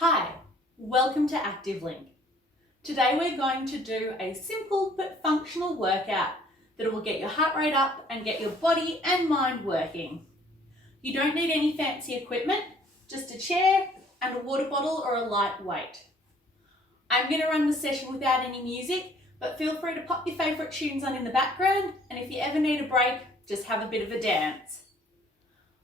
Hi, welcome to Activelink. Today we're going to do a simple but functional workout that will get your heart rate up and get your body and mind working. You don't need any fancy equipment, just a chair and a water bottle or a light weight. I'm going to run the session without any music, but feel free to pop your favourite tunes on in the background, and if you ever need a break, just have a bit of a dance.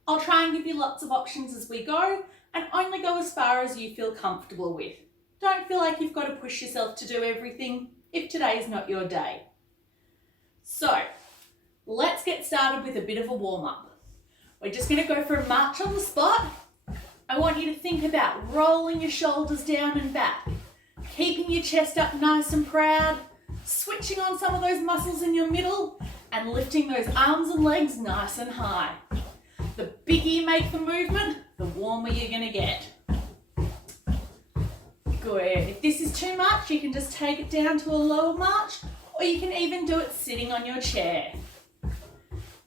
I'll try and give you lots of options as we go, and only go as far as you feel comfortable with. Don't feel like you've got to push yourself to do everything if today is not your day. So, let's get started with a bit of a warm-up. We're just going to go for a march on the spot. I want you to think about rolling your shoulders down and back, keeping your chest up nice and proud, switching on some of those muscles in your middle, and lifting those arms and legs nice and high. The bigger you make the movement, the warmer you're going to get. Good. If this is too much, you can just take it down to a lower march, or you can even do it sitting on your chair.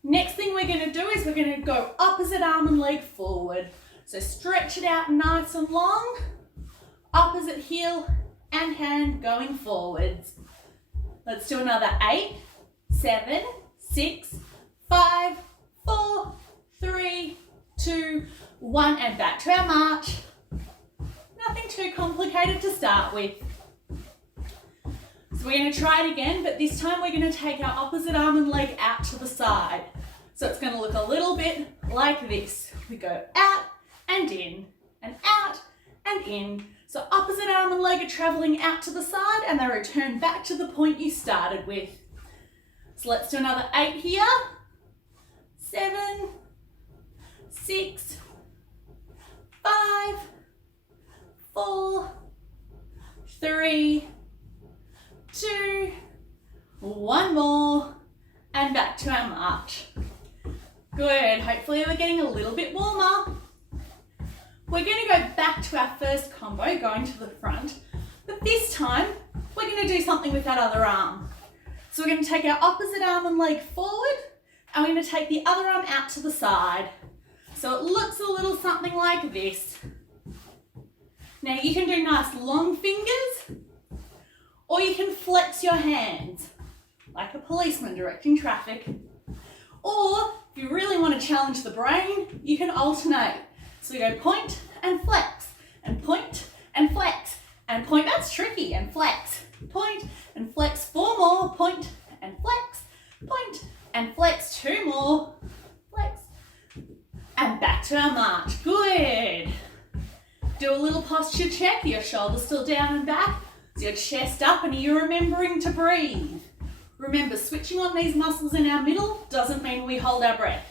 Next thing we're going to do is we're going to go opposite arm and leg forward. So stretch it out nice and long, opposite heel and hand going forwards. Let's do another 8, 7, 6, 5, 4, 3, 2, 1, and back to our march. Nothing too complicated to start with. So we're going to try it again, but this time we're going to take our opposite arm and leg out to the side. So it's going to look a little bit like this. We go out and in, and out and in. So opposite arm and leg are traveling out to the side, and they return back to the point you started with. So let's do another 8 here. 7, 6, 5, 4, 3, 2, 1 more, and back to our march. Good, hopefully we're getting a little bit warmer. We're going to go back to our first combo, going to the front, but this time we're going to do something with that other arm. So we're going to take our opposite arm and leg forward, and we're going to take the other arm out to the side. So it looks a little something like this. Now you can do nice long fingers, or you can flex your hands like a policeman directing traffic. Or if you really want to challenge the brain, you can alternate. So we go point and flex, and point and flex, and point. That's tricky, and flex, point and flex. 4 more, point and flex, point and flex. 2 more, flex, and back to our march. Good. Do a little posture check. Your shoulders still down and back. Is your chest up, and are you remembering to breathe? Remember, switching on these muscles in our middle doesn't mean we hold our breath.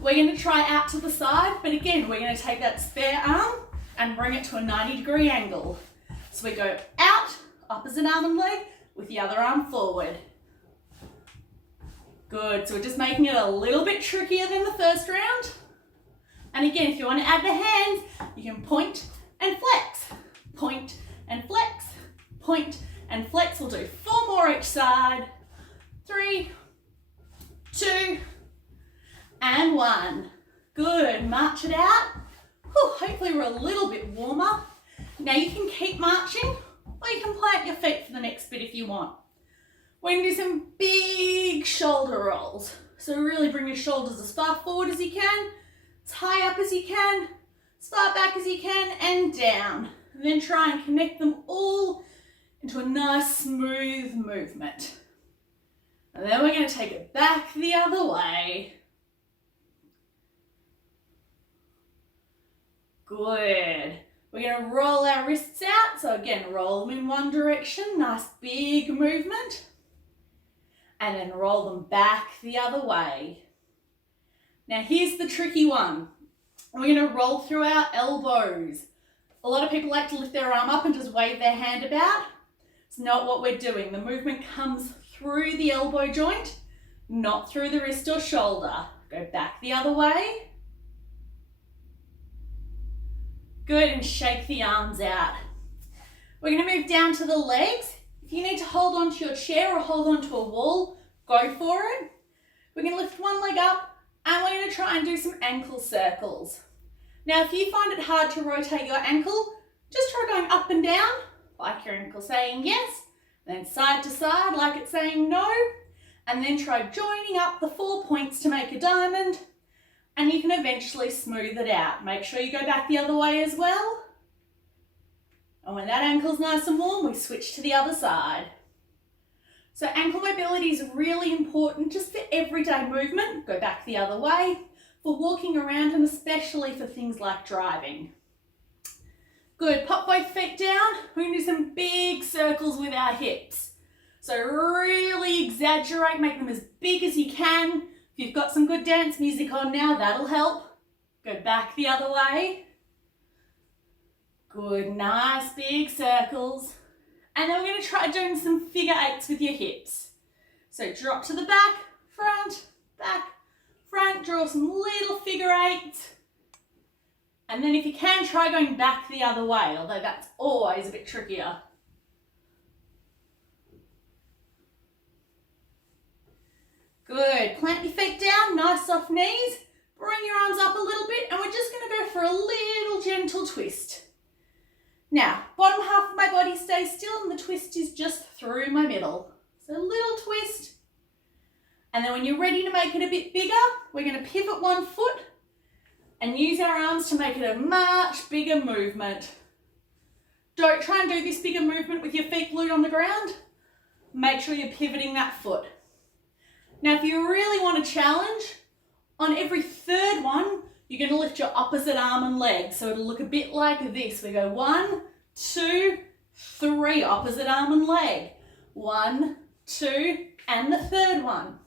We're going to try out to the side, but again, we're going to take that spare arm and bring it to a 90-degree angle. So we go out, opposite arm and leg, with the other arm forward. Good, so we're just making it a little bit trickier than the first round. And again, if you want to add the hands, you can point and flex, point and flex, point and flex. We'll do 4 more each side. 3, 2, and 1. Good, march it out. Whew, hopefully we're a little bit warmer. Now you can keep marching, or you can plant your feet for the next bit if you want. We're going to do some big shoulder rolls. So really bring your shoulders as far forward as you can, as high up as you can, as far back as you can, and down. And then try and connect them all into a nice smooth movement. And then we're going to take it back the other way. Good. We're going to roll our wrists out. So again, roll them in one direction, nice big movement. And then roll them back the other way. Now here's the tricky one. We're going to roll through our elbows. A lot of people like to lift their arm up and just wave their hand about. It's not what we're doing. The movement comes through the elbow joint, not through the wrist or shoulder. Go back the other way. Good, and shake the arms out. We're going to move down to the legs. If you need to hold on to your chair or hold on to a wall, go for it. We're going to lift one leg up, and we're going to try and do some ankle circles. Now, if you find it hard to rotate your ankle, just try going up and down, like your ankle saying yes, then side to side, like it's saying no, and then try joining up the 4 points to make a diamond, and you can eventually smooth it out. Make sure you go back the other way as well. And when that ankle's nice and warm, we switch to the other side. So ankle mobility is really important just for everyday movement. Go back the other way, for walking around, and especially for things like driving. Good, pop both feet down. We're going to do some big circles with our hips. So really exaggerate, make them as big as you can. If you've got some good dance music on now, that'll help. Go back the other way. Good, nice big circles. And then we're going to try doing some figure eights with your hips. So drop to the back, front, draw some little figure eights. And then if you can, try going back the other way, although that's always a bit trickier. Good, plant your feet down, nice soft knees. Bring your arms up a little bit, and we're just going to go for a little gentle twist. Now, bottom half of my body stays still, and the twist is just through my middle. So a little twist. And then when you're ready to make it a bit bigger, we're going to pivot one foot and use our arms to make it a much bigger movement. Don't try and do this bigger movement with your feet glued on the ground. Make sure you're pivoting that foot. Now, if you really want to challenge, on every third one, you're going to lift your opposite arm and leg. So it'll look a bit like this. We go 1, 2, 3, opposite arm and leg. 1, 2, and the third one.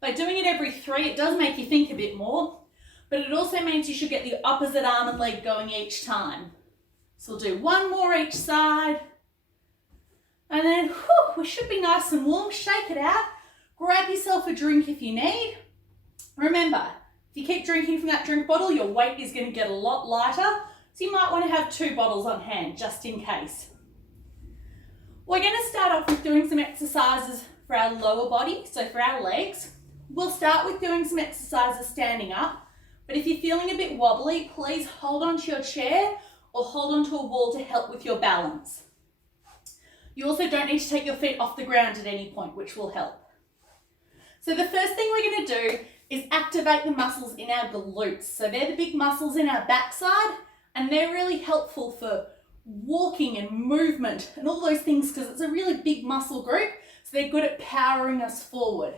By doing it every 3, it does make you think a bit more, but it also means you should get the opposite arm and leg going each time. So we'll do one more each side. And then we should be nice and warm. Shake it out. Grab yourself a drink if you need. Remember, if you keep drinking from that drink bottle, your weight is going to get a lot lighter. So you might want to have 2 bottles on hand, just in case. We're going to start off with doing some exercises for our lower body, so for our legs. We'll start with doing some exercises standing up, but if you're feeling a bit wobbly, please hold onto your chair or hold onto a wall to help with your balance. You also don't need to take your feet off the ground at any point, which will help. So the first thing we're going to do is activate the muscles in our glutes. So they're the big muscles in our backside, and they're really helpful for walking and movement and all those things because it's a really big muscle group, so they're good at powering us forward.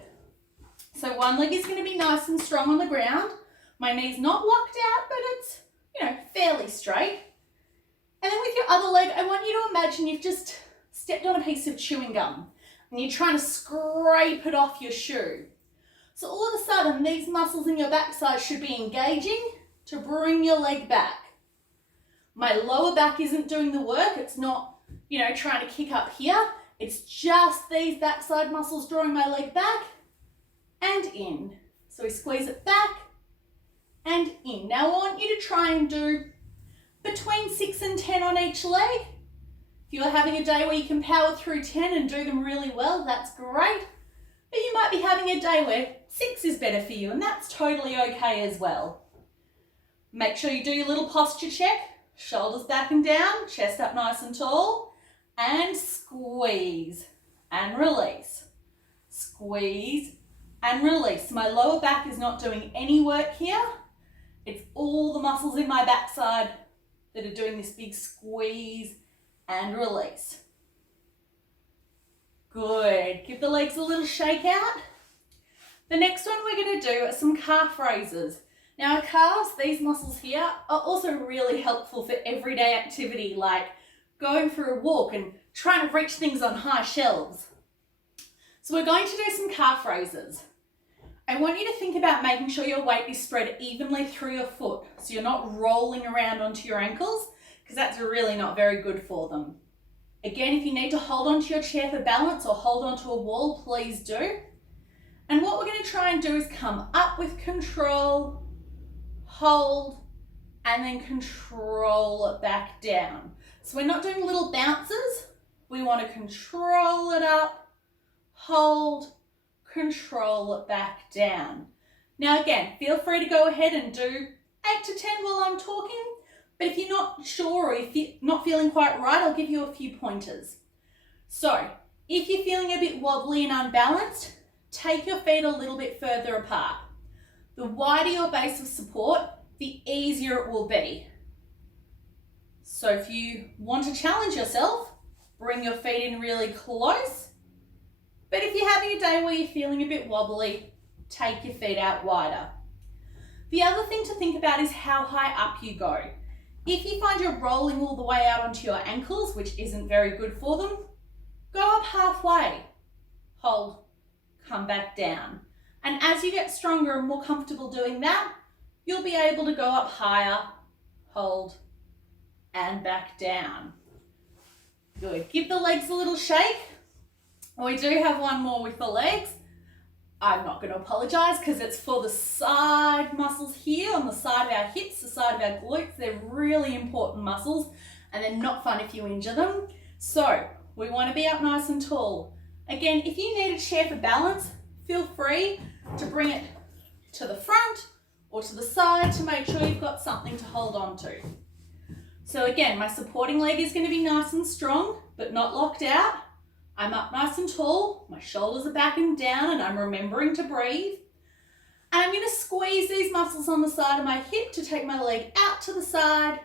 So one leg is going to be nice and strong on the ground. My knee's not locked out, but it's, fairly straight. And then with your other leg, I want you to imagine you've just stepped on a piece of chewing gum and you're trying to scrape it off your shoe. So all of a sudden, these muscles in your backside should be engaging to bring your leg back. My lower back isn't doing the work. It's not, trying to kick up here. It's just these backside muscles drawing my leg back and in. So we squeeze it back and in. Now I want you to try and do between 6 and 10 on each leg. If you're having a day where you can power through 10 and do them really well, that's great. But you might be having a day where 6 is better for you, and that's totally okay as well. Make sure you do your little posture check. Shoulders back and down, chest up nice and tall, and squeeze and release. Squeeze and release. My lower back is not doing any work here. It's all the muscles in my backside that are doing this big squeeze and release. Good. Give the legs a little shake out. The next one we're going to do are some calf raises. Now our calves, these muscles here, are also really helpful for everyday activity like going for a walk and trying to reach things on high shelves. So we're going to do some calf raises. I want you to think about making sure your weight is spread evenly through your foot so you're not rolling around onto your ankles because that's really not very good for them. Again, if you need to hold onto your chair for balance or hold onto a wall, please do. And what we're going to try and do is come up with control, hold, and then control it back down. So we're not doing little bounces. We want to control it up, hold, control it back down. Now again, feel free to go ahead and do 8 to 10 while I'm talking. But if you're not sure or if you're not feeling quite right, I'll give you a few pointers. So if you're feeling a bit wobbly and unbalanced, take your feet a little bit further apart. The wider your base of support, the easier it will be. So if you want to challenge yourself, bring your feet in really close. But if you're having a day where you're feeling a bit wobbly, take your feet out wider. The other thing to think about is how high up you go. If you find you're rolling all the way out onto your ankles, which isn't very good for them, go up halfway, hold, come back down. And as you get stronger and more comfortable doing that, you'll be able to go up higher, hold, and back down. Good. Give the legs a little shake. We do have one more with the legs. I'm not going to apologize because it's for the side muscles here on the side of our hips, the side of our glutes. They're really important muscles and they're not fun if you injure them. So we want to be up nice and tall. Again, if you need a chair for balance, feel free to bring it to the front or to the side to make sure you've got something to hold on to. So again, my supporting leg is going to be nice and strong, but not locked out. I'm up nice and tall, my shoulders are back and down, and I'm remembering to breathe. And I'm going to squeeze these muscles on the side of my hip to take my leg out to the side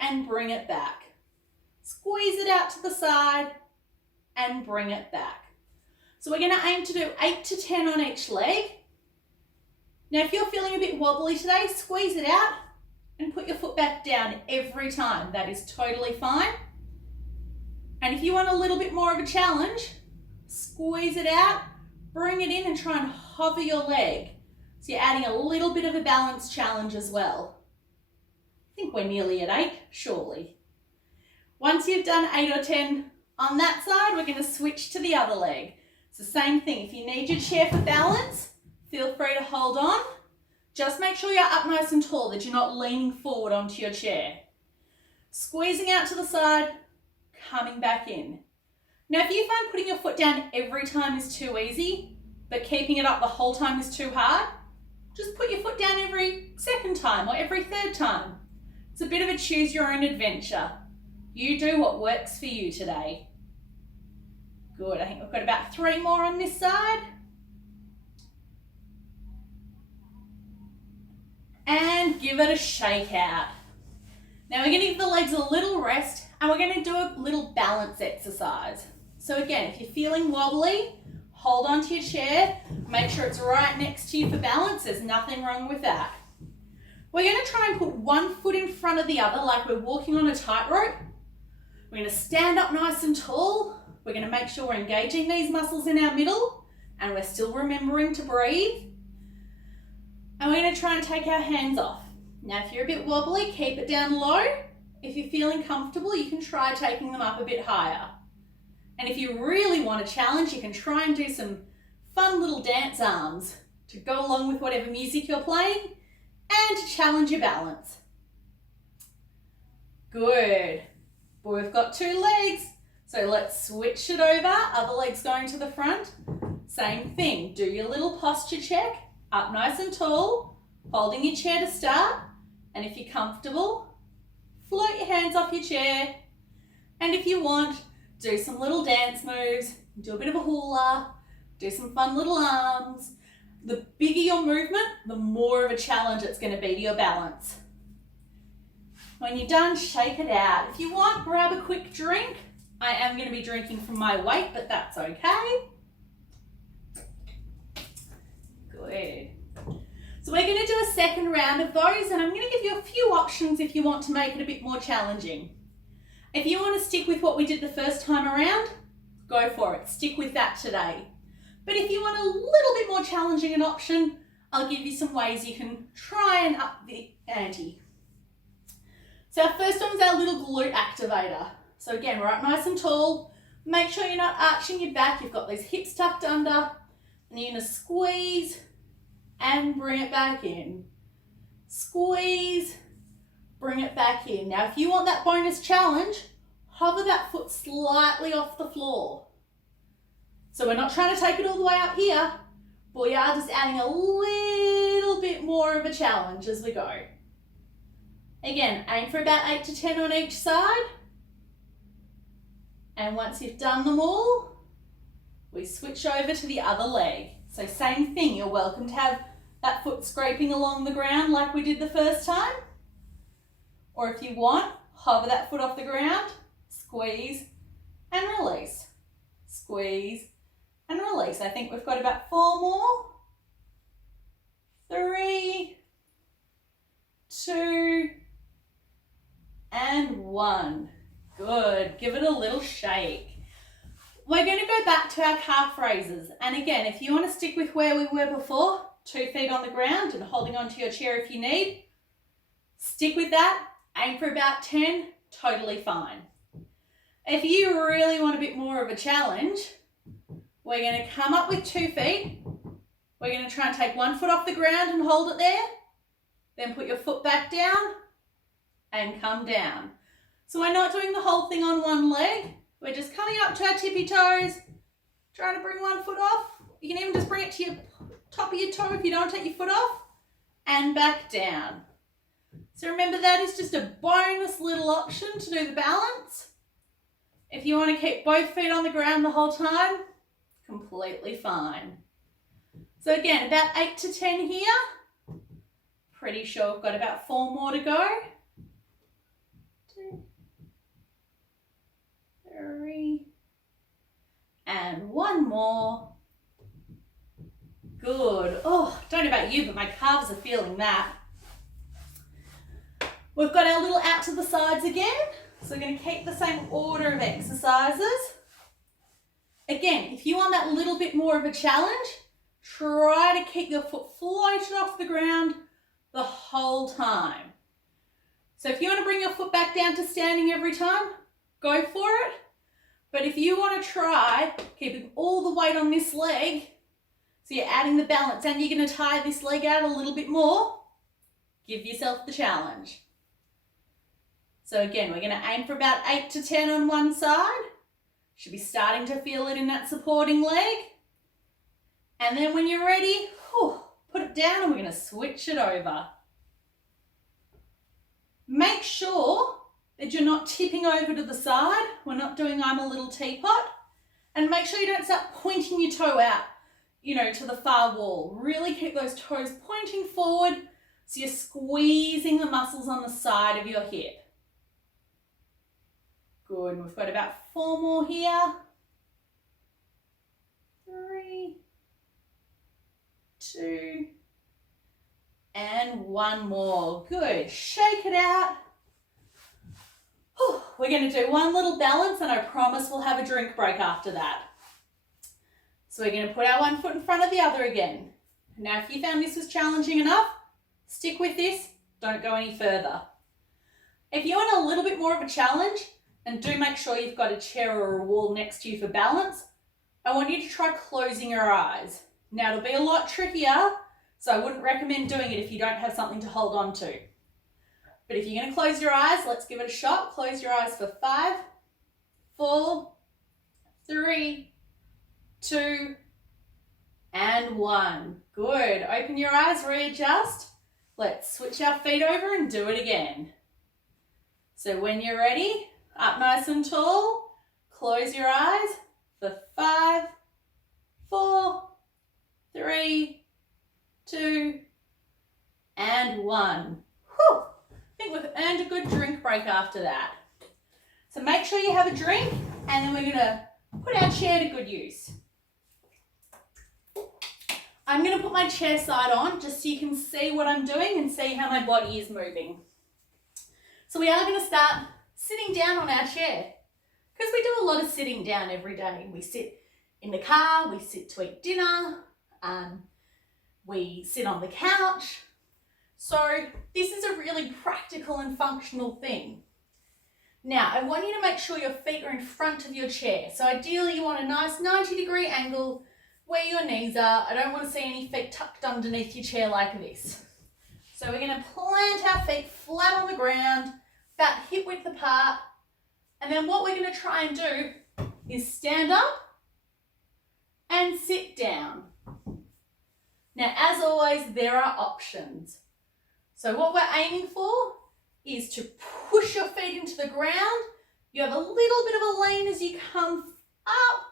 and bring it back. Squeeze it out to the side and bring it back. So we're going to aim to do 8 to 10 on each leg. Now if you're feeling a bit wobbly today, squeeze it out and put your foot back down every time. That is totally fine. And if you want a little bit more of a challenge, squeeze it out, bring it in and try and hover your leg. So you're adding a little bit of a balance challenge as well. I think we're nearly at 8, surely. Once you've done 8 or 10 on that side, we're going to switch to the other leg. It's the same thing. If you need your chair for balance, feel free to hold on. Just make sure you're up nice and tall, that you're not leaning forward onto your chair. Squeezing out to the side, coming back in. Now if you find putting your foot down every time is too easy, but keeping it up the whole time is too hard, just put your foot down every second time or every third time. It's a bit of a choose your own adventure. You do what works for you today. Good, I think we've got about 3 more on this side. And give it a shake out. Now we're going to give the legs a little rest and we're going to do a little balance exercise. So again, if you're feeling wobbly, hold onto your chair, make sure it's right next to you for balance. There's nothing wrong with that. We're going to try and put one foot in front of the other like we're walking on a tightrope. We're going to stand up nice and tall. We're going to make sure we're engaging these muscles in our middle and we're still remembering to breathe. And we're going to try and take our hands off. Now, if you're a bit wobbly, keep it down low. If you're feeling comfortable, you can try taking them up a bit higher. And if you really want a challenge, you can try and do some fun little dance arms to go along with whatever music you're playing and to challenge your balance. Good. Well, we've got 2 legs. So let's switch it over. Other leg's going to the front. Same thing. Do your little posture check. Up nice and tall, holding your chair to start. And if you're comfortable, float your hands off your chair. And if you want, do some little dance moves, do a bit of a hula, do some fun little arms. The bigger your movement, the more of a challenge it's going to be to your balance. When you're done, shake it out. If you want, grab a quick drink. I am going to be drinking from my weight, but that's okay. Good. So we're going to do a second round of those and I'm going to give you a few options if you want to make it a bit more challenging. If you want to stick with what we did the first time around, go for it. Stick with that today. But if you want a little bit more challenging an option, I'll give you some ways you can try and up the ante. So our first one is our little glute activator. So again, we're up nice and tall. Make sure you're not arching your back. You've got these hips tucked under and you're going to squeeze and bring it back in. Squeeze, bring it back in. Now, if you want that bonus challenge, hover that foot slightly off the floor. So we're not trying to take it all the way up here, but we are just adding a little bit more of a challenge as we go. Again, aim for about 8 to 10 on each side. And once you've done them all, we switch over to the other leg. So same thing, you're welcome to have that foot scraping along the ground like we did the first time. Or if you want, hover that foot off the ground, squeeze and release. Squeeze and release. I think we've got about 4 more. 3, 2, and 1. Good. Give it a little shake. We're going to go back to our calf raises. And again, if you want to stick with where we were before, 2 feet on the ground and holding onto your chair if you need, stick with that. Aim for about 10, totally fine. If you really want a bit more of a challenge, we're going to come up with 2 feet. We're going to try and take 1 foot off the ground and hold it there. Then put your foot back down and come down. So we're not doing the whole thing on one leg. We're just coming up to our tippy toes, trying to bring 1 foot off. You can even just bring it to your top of your toe if you don't take your foot off, and back down. So remember, that is just a bonus little option to do the balance. If you want to keep both feet on the ground the whole time, completely fine. So again, about 8 to 10 here. Pretty sure we've got about 4 more to go. 2, 3, and 1 more. Good. Oh, don't know about you, but my calves are feeling that. We've got our little out to the sides again. So we're going to keep the same order of exercises. Again, if you want that little bit more of a challenge, try to keep your foot floated off the ground the whole time. So if you want to bring your foot back down to standing every time, go for it. But if you want to try keeping all the weight on this leg, so you're adding the balance and you're going to tire this leg out a little bit more, give yourself the challenge. So again, we're going to aim for about 8 to 10 on one side. Should be starting to feel it in that supporting leg. And then when you're ready, put it down and we're going to switch it over. Make sure that you're not tipping over to the side. We're not doing I'm a little teapot. And make sure you don't start pointing your toe out, to the far wall. Really keep those toes pointing forward so you're squeezing the muscles on the side of your hip. Good, and we've got about 4 more here. 3, 2, and 1 more. Good, shake it out. We're going to do 1 little balance and I promise we'll have a drink break after that. So we're going to put our 1 foot in front of the other again. Now if you found this was challenging enough, stick with this, don't go any further. If you want a little bit more of a challenge, and do make sure you've got a chair or a wall next to you for balance, I want you to try closing your eyes. Now it'll be a lot trickier, so I wouldn't recommend doing it if you don't have something to hold on to. But if you're going to close your eyes, let's give it a shot. Close your eyes for 5, 4, 3, 2, and 1. Good. Open your eyes, readjust. Let's switch our feet over and do it again. So when you're ready, up nice and tall, close your eyes for 5, 4, 3, 2, and 1. Whew. I think we've earned a good drink break after that. So make sure you have a drink and then we're going to put our chair to good use. I'm going to put my chair side on just so you can see what I'm doing and see how my body is moving. So we are going to start sitting down on our chair because we do a lot of sitting down every day. We sit in the car, we sit to eat dinner, we sit on the couch. So this is a really practical and functional thing. Now I want you to make sure your feet are in front of your chair. So ideally you want a nice 90-degree angle where your knees are. I don't want to see any feet tucked underneath your chair like this. So we're going to plant our feet flat on the ground, about hip width apart, and then what we're going to try and do is stand up and sit down. Now, as always, there are options. So what we're aiming for is to push your feet into the ground. You have a little bit of a lean as you come up,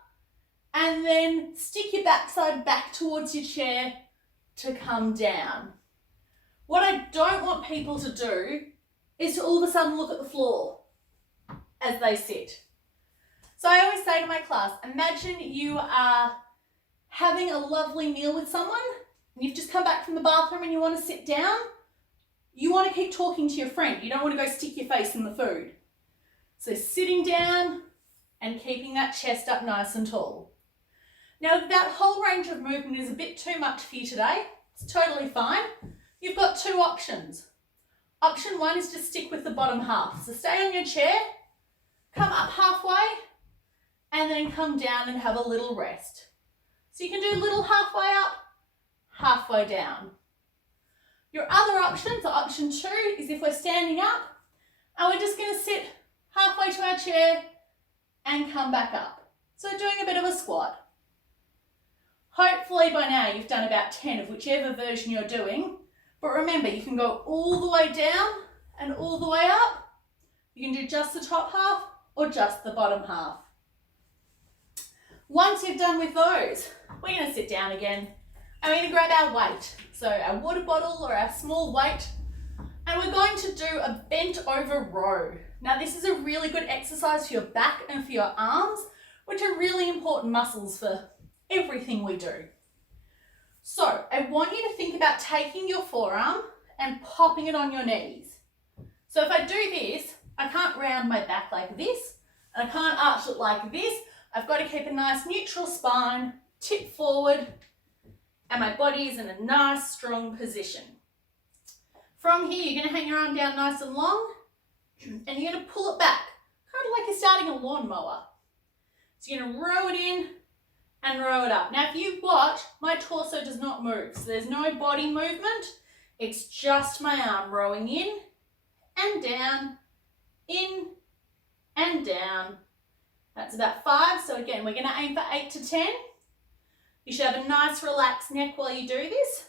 and then stick your backside back towards your chair to come down. What I don't want people to do is to all of a sudden look at the floor as they sit. So I always say to my class, imagine you are having a lovely meal with someone and you've just come back from the bathroom and you want to sit down. You want to keep talking to your friend. You don't want to go stick your face in the food. So sitting down and keeping that chest up nice and tall. Now that whole range of movement is a bit too much for you today. It's totally fine. You've got two options. Option one is to stick with the bottom half. So stay on your chair, come up halfway, and then come down and have a little rest. So you can do a little halfway up, halfway down. Your other option, so option two, is if we're standing up and we're just going to sit halfway to our chair and come back up. So doing a bit of a squat. Hopefully by now you've done about 10 of whichever version you're doing. But remember, you can go all the way down and all the way up. You can do just the top half or just the bottom half. Once you've done with those, we're going to sit down again and we're going to grab our weight. So our water bottle or our small weight, and we're going to do a bent over row. Now this is a really good exercise for your back and for your arms, which are really important muscles for everything we do. So I want you to think about taking your forearm and popping it on your knees. So if I do this, I can't round my back like this, and I can't arch it like this. I've got to keep a nice neutral spine, tip forward, and my body is in a nice strong position. From here, you're going to hang your arm down nice and long, and you're going to pull it back, kind of like you're starting a lawnmower. So you're going to row it in and row it up. Now if you watch, my torso does not move, so there's no body movement. It's just my arm rowing in and down, in and down. That's about 5. So again, we're going to aim for 8 to 10. You should have a nice relaxed neck while you do this.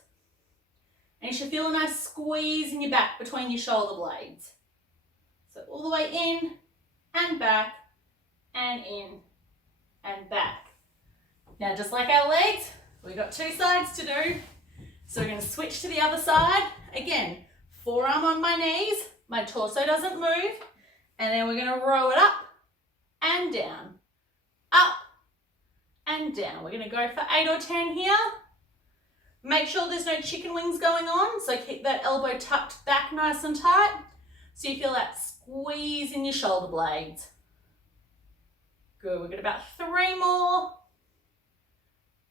And you should feel a nice squeeze in your back between your shoulder blades. So all the way in and back and in and back. Now just like our legs, we've got 2 sides to do. So we're going to switch to the other side. Again, forearm on my knees, my torso doesn't move. And then we're going to row it up and down, up and down. We're going to go for 8 or 10 here. Make sure there's no chicken wings going on, so keep that elbow tucked back nice and tight so you feel that squeeze in your shoulder blades. Good, we've got about 3 more,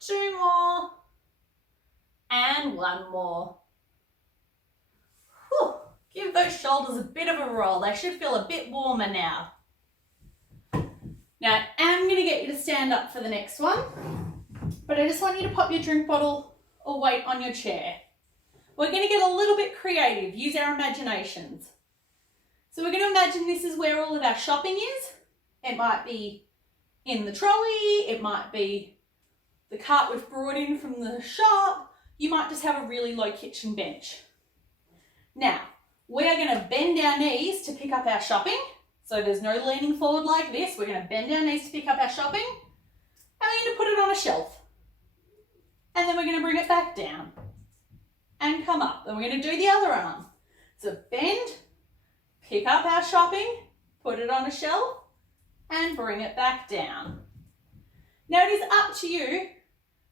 2 more, and 1 more. Whew. Give those shoulders a bit of a roll. They should feel a bit warmer now. Now, I'm going to get you to stand up for the next one, but I just want you to pop your drink bottle or weight on your chair. We're going to get a little bit creative, use our imaginations. So we're going to imagine this is where all of our shopping is. It might be in the trolley, it might be the cart we've brought in from the shop, you might just have a really low kitchen bench. Now, we are going to bend our knees to pick up our shopping. So there's no leaning forward like this. We're going to bend our knees to pick up our shopping, and we're going to put it on a shelf. And then we're going to bring it back down and come up. Then we're going to do the other arm. So bend, pick up our shopping, put it on a shelf, and bring it back down. Now it is up to you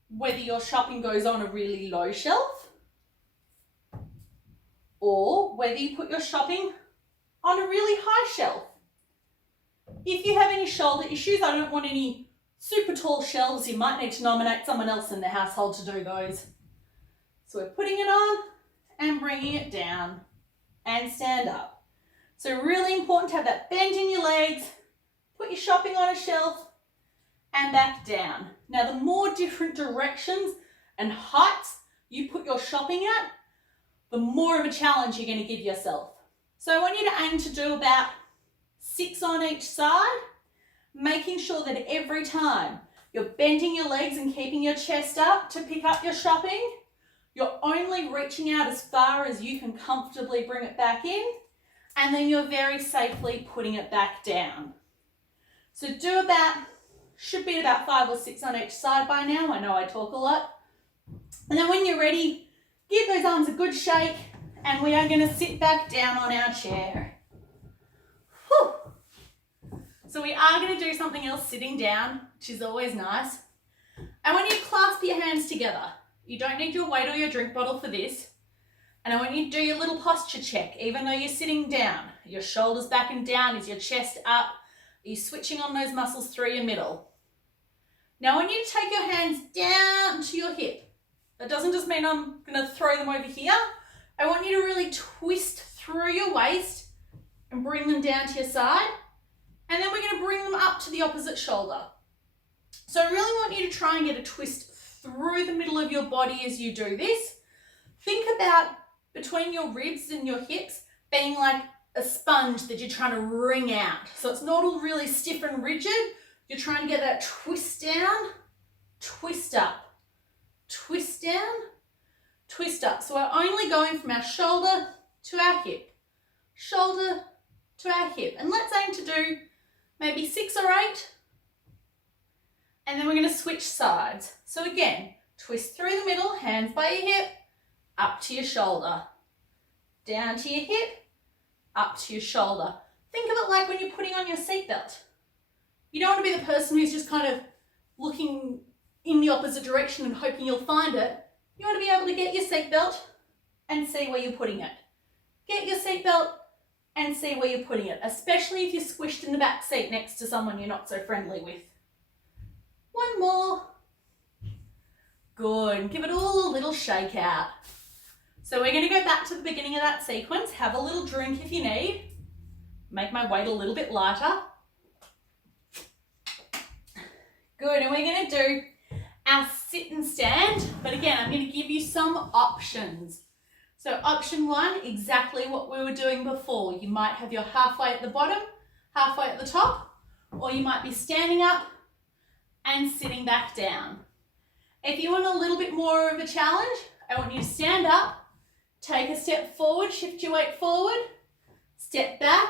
whether your shopping goes on a really low shelf or whether you put your shopping on a really high shelf. If you have any shoulder issues, I don't want any super tall shelves. You might need to nominate someone else in the household to do those. So we're putting it on and bringing it down and stand up. So really important to have that bend in your legs, put your shopping on a shelf and back down. Now the more different directions and heights you put your shopping at, the more of a challenge you're going to give yourself. So I want you to aim to do about 6 on each side, making sure that every time you're bending your legs and keeping your chest up to pick up your shopping, you're only reaching out as far as you can comfortably bring it back in, and then you're very safely putting it back down. So should be about 5 or 6 on each side by now. I know I talk a lot. And then when you're ready, give those arms a good shake, and we are going to sit back down on our chair. Whew. So we are going to do something else sitting down, which is always nice. I want you to clasp your hands together. You don't need your weight or your drink bottle for this. And I want you to do your little posture check, even though you're sitting down. Your shoulders back and down. Is your chest up? Are you switching on those muscles through your middle? Now I want you to take your hands down to your hip. That doesn't just mean I'm going to throw them over here. I want you to really twist through your waist and bring them down to your side. And then we're going to bring them up to the opposite shoulder. So I really want you to try and get a twist through the middle of your body as you do this. Think about between your ribs and your hips being like a sponge that you're trying to wring out. So it's not all really stiff and rigid. You're trying to get that twist down, twist up, twist down, twist up. So we're only going from our shoulder to our hip, shoulder to our hip. And let's aim to do maybe 6 or 8. And then we're going to switch sides. So again, twist through the middle, hands by your hip, up to your shoulder, down to your hip, up to your shoulder. Think of it like when you're putting on your seatbelt. You don't want to be the person who's just kind of looking in the opposite direction and hoping you'll find it. You want to be able to get your seatbelt and see where you're putting it. Get your seatbelt and see where you're putting it, especially if you're squished in the back seat next to someone you're not so friendly with. One more. Good. Give it all a little shake out. So we're going to go back to the beginning of that sequence. Have a little drink if you need. Make my weight a little bit lighter. Good. And we're going to do our sit and stand. But again, I'm going to give you some options. So option 1, exactly what we were doing before. You might have your halfway at the bottom, halfway at the top, or you might be standing up and sitting back down. If you want a little bit more of a challenge, I want you to stand up, take a step forward, shift your weight forward, step back,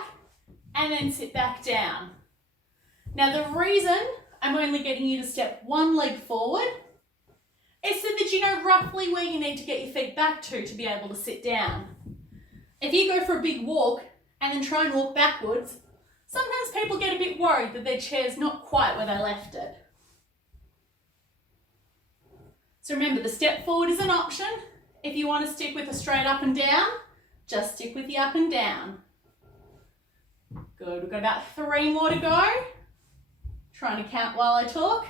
and then sit back down. Now the reason I'm only getting you to step one leg forward is so that you know roughly where you need to get your feet back to be able to sit down. If you go for a big walk and then try and walk backwards, sometimes people get a bit worried that their chair's not quite where they left it. So remember, the step forward is an option. If you want to stick with a straight up and down, just stick with the up and down. Good, we've got about 3 more to go. Trying to count while I talk.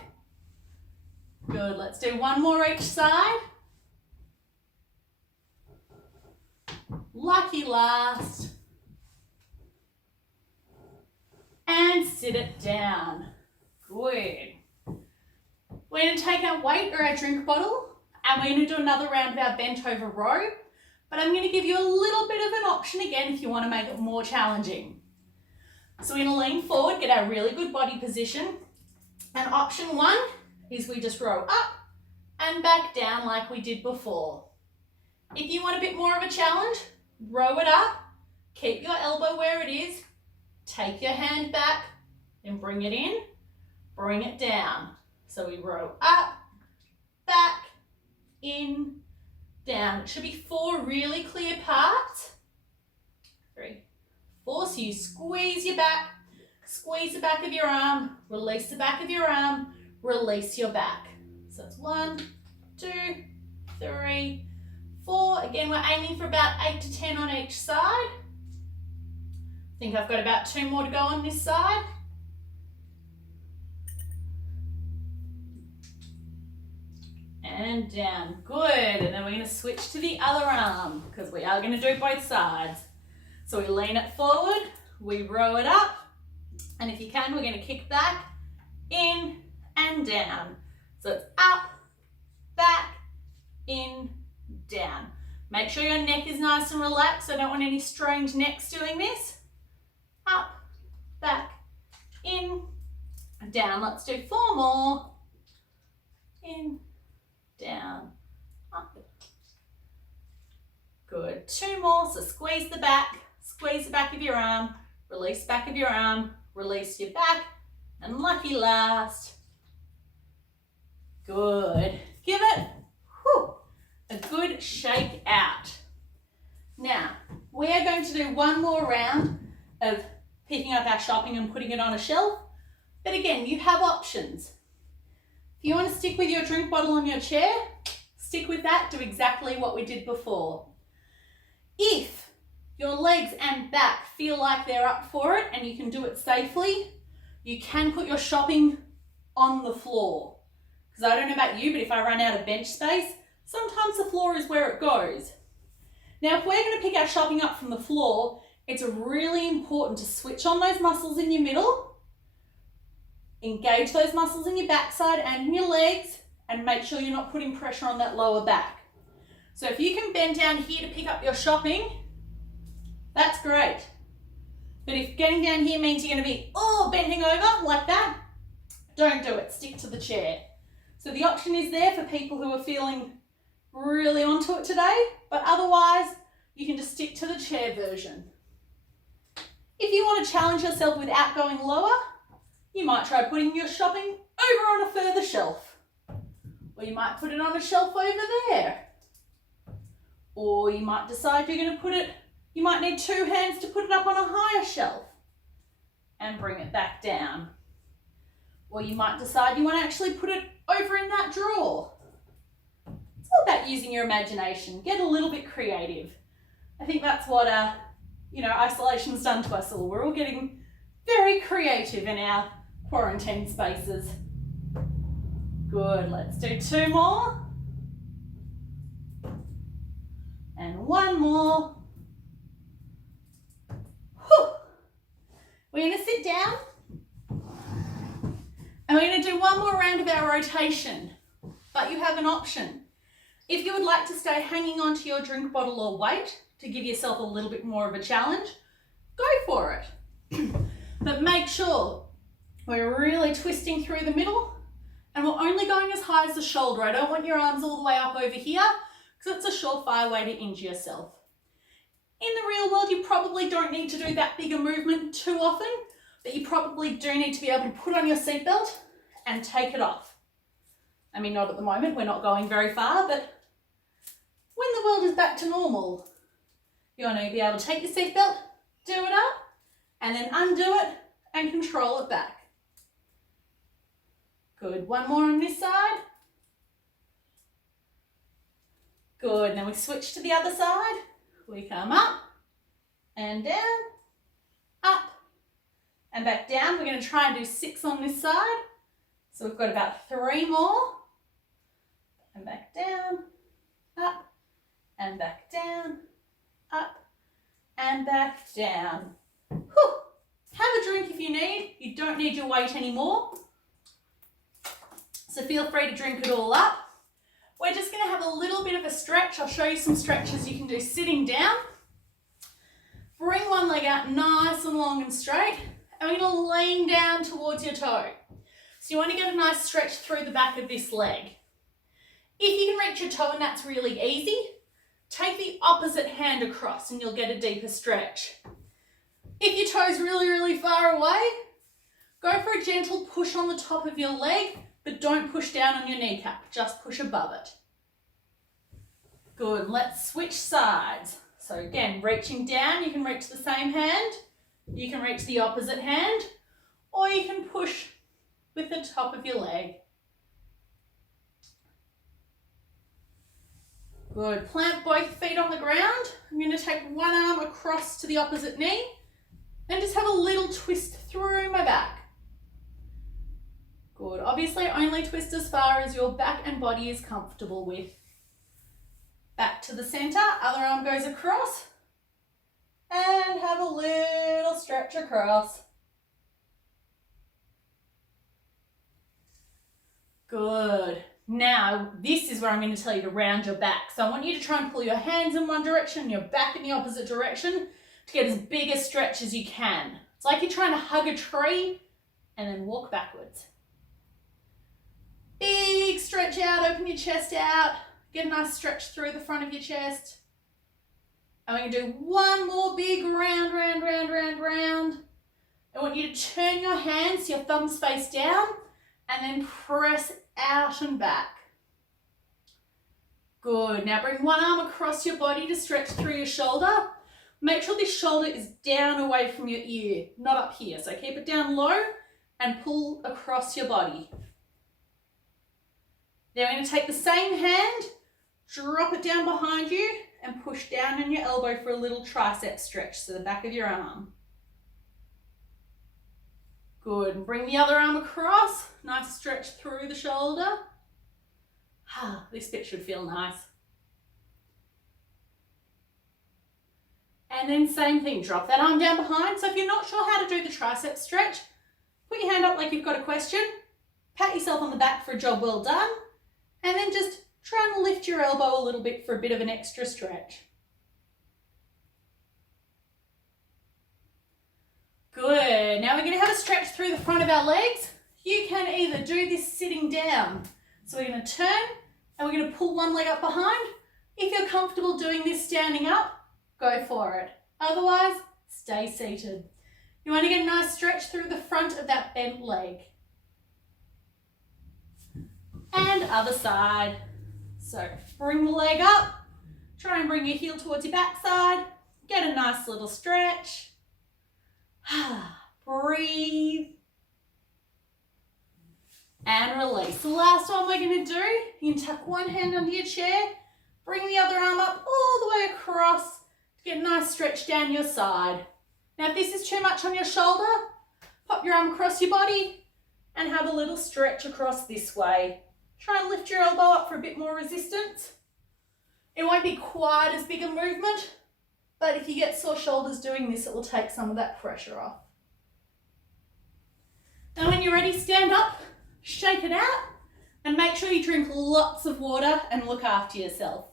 Good, let's do 1 more each side. Lucky last. And sit it down. Good. We're going to take our weight or our drink bottle and we're going to do another round of our bent over row. But I'm going to give you a little bit of an option again if you want to make it more challenging. So we're going to lean forward, get our really good body position. And option 1 is we just row up and back down like we did before. If you want a bit more of a challenge, row it up, keep your elbow where it is, take your hand back and bring it in, bring it down. So we row up, back, in, down. It should be 4 really clear parts. 3, 4, so you squeeze your back, squeeze the back of your arm, release the back of your arm, release your back. So it's 1, 2, 3, 4. Again, we're aiming for about 8 to 10 on each side. I think I've got about 2 more to go on this side. And down. Good. And then we're going to switch to the other arm because we are going to do both sides. So we lean it forward, we row it up, and if you can, we're going to kick back, in, and down. So it's up, back, in, down. Make sure your neck is nice and relaxed. I don't want any strained necks doing this. Up, back, in, down. Let's do 4 more. In, down, up. Good. 2 more. So squeeze the back, Squeeze the back of your arm, release back of your arm, release your back, and lucky last. Good. Give it a good shake out. Now, we are going to do one more round of picking up our shopping and putting it on a shelf. But again, you have options. If you want to stick with your drink bottle on your chair, stick with that. Do exactly what we did before. If your legs and back feel like they're up for it and you can do it safely, you can put your shopping on the floor. Because I don't know about you, but if I run out of bench space, sometimes the floor is where it goes. Now, if we're going to pick our shopping up from the floor, it's really important to switch on those muscles in your middle, engage those muscles in your backside and in your legs, and make sure you're not putting pressure on that lower back. So if you can bend down here to pick up your shopping, that's great. But if getting down here means you're going to be bending over like that, don't do it. Stick to the chair. So the option is there for people who are feeling really onto it today, but otherwise you can just stick to the chair version. If you want to challenge yourself without going lower, you might try putting your shopping over on a further shelf. Or you might put it on a shelf over there. Or you might decide you're going to put it, you might need two hands to put it up on a higher shelf and bring it back down. Or you might decide you want to actually put it over in that drawer. It's all about using your imagination. Get a little bit creative. I think that's what isolation's done to us all. We're all getting very creative in our quarantine spaces. Good, let's do two more. And one more. Whew. We're going to sit down and we're going to do one more round of our rotation, but you have an option. If you would like to stay hanging onto your drink bottle or weight to give yourself a little bit more of a challenge, go for it. But make sure we're really twisting through the middle and we're only going as high as the shoulder. I don't want your arms all the way up over here because it's a surefire way to injure yourself. In the real world, you probably don't need to do that bigger movement too often, but you probably do need to be able to put on your seatbelt and take it off. I mean, not at the moment, we're not going very far, but when the world is back to normal, you want to be able to take your seatbelt, do it up, and then undo it and control it back. Good, one more on this side. Good, now we switch to the other side. We come up and down, up and back down. We're going to try and do 6 on this side. So we've got about 3 more. And back down, up and back down, up and back down. Whew. Have a drink if you need. You don't need your weight anymore. So feel free to drink it all up. We're just going to have a little bit of a stretch. I'll show you some stretches you can do sitting down. Bring one leg out nice and long and straight. And we're going to lean down towards your toe. So you want to get a nice stretch through the back of this leg. If you can reach your toe and that's really easy, take the opposite hand across and you'll get a deeper stretch. If your toe's really, really far away, go for a gentle push on the top of your leg, but don't push down on your kneecap, just push above it. Good, let's switch sides. So again, reaching down, you can reach the same hand, you can reach the opposite hand, or you can push with the top of your leg. Good, plant both feet on the ground. I'm going to take one arm across to the opposite knee and just have a little twist through my back. Good, obviously only twist as far as your back and body is comfortable with. Back to the center, other arm goes across and have a little stretch across. Good. Now, this is where I'm going to tell you to round your back. So I want you to try and pull your hands in one direction, your back in the opposite direction to get as big a stretch as you can. It's like you're trying to hug a tree and then walk backwards. Big stretch out, open your chest out, get a nice stretch through the front of your chest. And we're going to do one more big round. I want you to turn your hands, your thumbs face down, and then press out and back. Good. Now bring one arm across your body to stretch through your shoulder. Make sure this shoulder is down away from your ear, not up here. So keep it down low and pull across your body. Now we're going to take the same hand, drop it down behind you, and push down on your elbow for a little tricep stretch, so the back of your arm. Good, and bring the other arm across. Nice stretch through the shoulder. This bit should feel nice. And then same thing, drop that arm down behind. So if you're not sure how to do the tricep stretch, put your hand up like you've got a question, pat yourself on the back for a job well done, and then just try and lift your elbow a little bit for a bit of an extra stretch. Good. Now we're going to have a stretch through the front of our legs. You can either do this sitting down. So we're going to turn and we're going to pull one leg up behind. If you're comfortable doing this standing up, go for it. Otherwise, stay seated. You want to get a nice stretch through the front of that bent leg. And other side. So bring the leg up. Try and bring your heel towards your backside. Get a nice little stretch. Breathe. And release. The last one we're going to do, you can tuck one hand under your chair, bring the other arm up all the way across to get a nice stretch down your side. Now if this is too much on your shoulder, pop your arm across your body and have a little stretch across this way. Try and lift your elbow up for a bit more resistance. It won't be quite as big a movement, but if you get sore shoulders doing this, it will take some of that pressure off. Now when you're ready, stand up, shake it out, and make sure you drink lots of water and look after yourself.